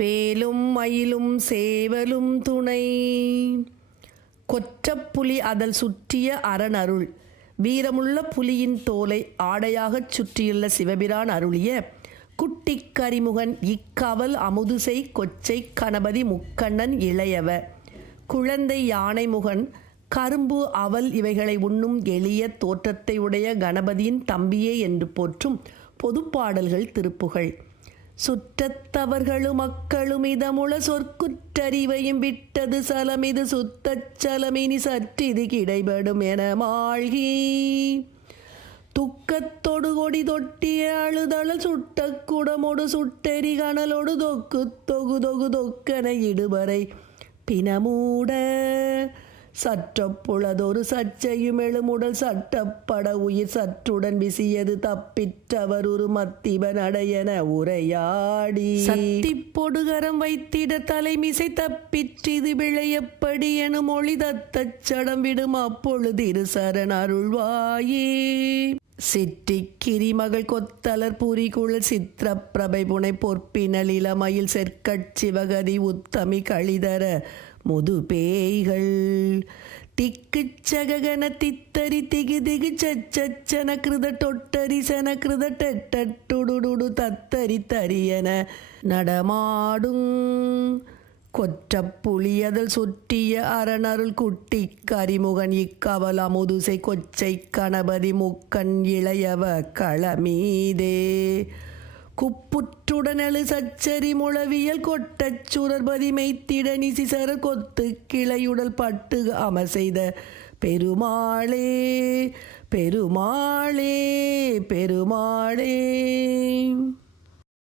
வேலும் மயிலும் சேவலும் துணை. கொற்றப்புலி அதழ் சுற்றிய அரணருள். வீரமுள்ள புலியின் தோலை ஆடையாகச் சுற்றியுள்ள சிவபிரான் அருளிய குட்டிக் கரிமுகன் இக்கவல் அமுதுசை கொச்சை கணபதி முக்கண்ணன் இளையவ. குழந்தை யானைமுகன் கரும்பு அவல் இவைகளை உண்ணும் எளிய தோற்றத்தை உடைய கணபதியின் தம்பியே என்று போற்றும் பொதுப்பாடல்கள் திருப்புகழ். சுற்றத்தவர்களும் மக்களும் இதமுள சொற்குற்றறிவையும் விட்டது சலமிது சுத்தச் சலமினி சற்றிது கிடைபடும் என மாழ்கி. துக்கத்தொடு கொடி தொட்டிய அழுதழல் சுட்ட குடமொடு சுட்டெரி கணலோடு தொக்கு தொகு தொகு தொக்கன இடுவரை பிணமூட. சற்றப்புளதொரு சர்ச்சையும் எழுமுடல் சட்டப்பட உயிர் சற்றுடன் விசியது தப்பிற்றவர் ஒரு மத்திபன் அடையன உரையாடி. சத்தி பொடுகரம் வைத்திட தலைமிசை தப்பிற்றிது விளையப்படி எனும் மொழி தத்தச் சடம் விடும் அப்பொழுது இரு சரண் அருள்வாயே. சிற்றிக்கிரி மகள் கொத்தலர் புரிகுழல் சித்திரப்பிரபை புனை பொற்பினல் இளமயில் செற்கட் சிவகதி உத்தமி கழிதர முது பேய்கள். திக்குச் சககன தித்தரி திகு திகு சச்சன கிருத டொட்டரி சன கிருத டெட்டட்டுடுடு தத்தரி தரியன நடமாடும். கொற்றப்புலியதல் சுற்றிய அரணருள் குட்டி கரிமுகன் இக்கவல் அமுதுசை கொச்சை கணபதி முக்கண் இளையவ களமீதே. குப்புற்றுடனெழு சச்சரி முழவியல் கொட்டச் சுரர்பதி மெய்த்திட நிசிசர கொத்து கிளையுடல் பட்டு அமர் செய்த பெருமாளே பெருமாளே பெருமாளே.